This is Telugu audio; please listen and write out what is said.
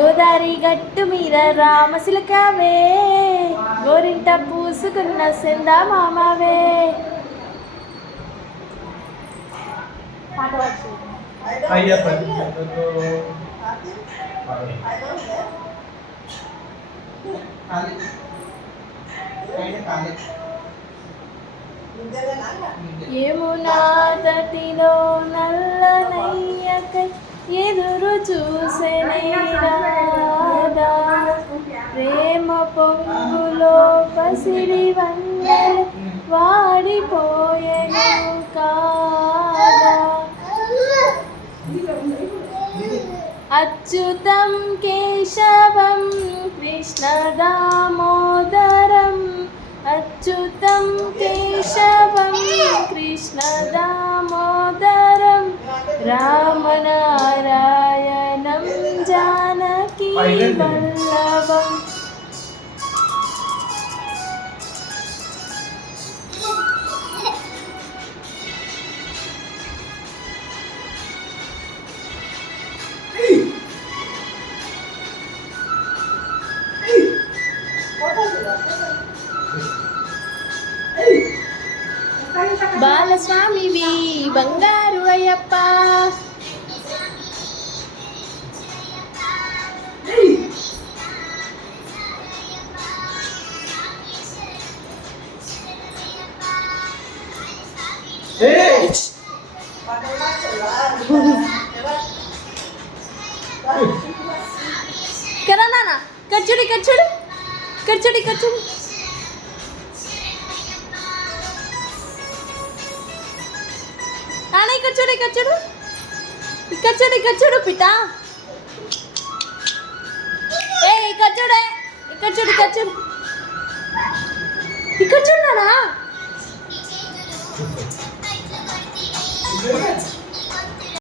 గోదారి గట్టు మీద రామసిలకవే, గోరింట పూసుకున్న సెందా మామవే. యమునా తటిలో నల్లనయ్యకై ఎదురు చూసెనే రాధా, ప్రేమ పొంగులో పసిడి వన్నెలు వాడిపోయెను కాదా. అచ్యుతం కేశవం కృష్ణ దామోదరం, అచ్యుతం కేశవం కృష్ణ దామోదరం, రామనారాయణం జానకీ వల్లభం. బాలస్వామివి బంగారు అయ్యప్ప, కదా నాన్న కచ్చుడి కచ్చుడు కచ్చుడి కచ్చుడు. నాన్న ఇక్కడ చూడు ఇక్కడ చూడు ఇక్కడ చూడు ఇక్కడ చూడు పిట. ఏ ఇక్కడ చూడే ఇక్కడ చూడు ఇక్కడ చూడు ఇక్కడ చూడు నాన్న.